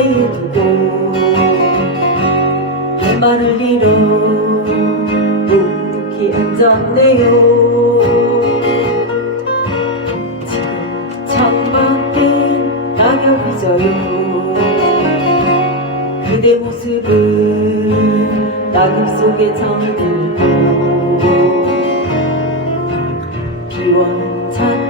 있고 할 말을 잃어 묵묵히 앉았네요. 지금 창밖엔 낙엽이 져요. 그대 모습은 낙엽 속에 잠들고 비원 찻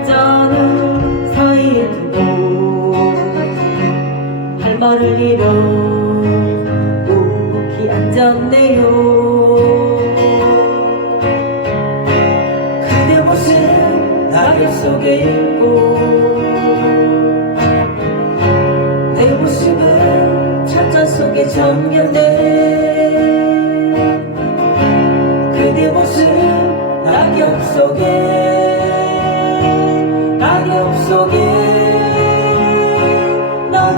잃어 묵묵히 앉았네요. 그대 모습 낙엽 속에 있고 내 모습은 찻잔 속에 잠겼네 그대 모습 낙엽 속에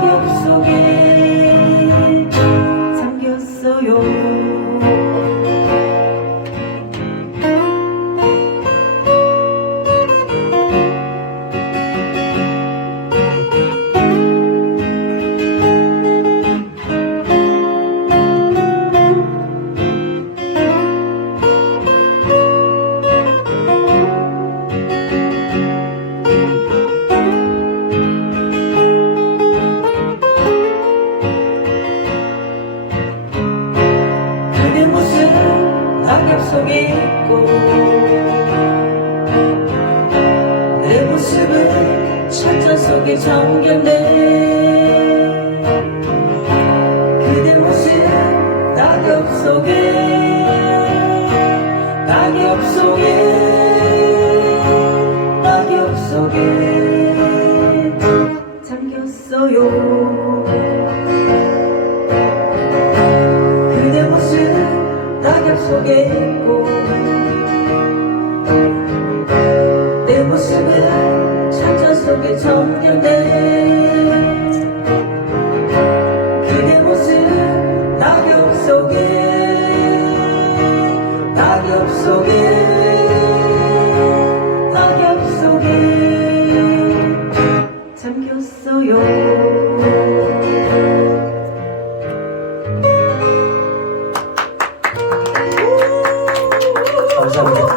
낙엽 속에 낙엽 속에 있고 내 모습은 찻잔 속에 잠겼네. 그대 모습 낙엽 속에 낙엽 속에 낙엽 속에 잠겼어요 속에 있고 내 모습은 찻잔 속에 잠겼네 그대 모습 낙엽 속에 낙엽 속에 잠겼어요 감사합니다.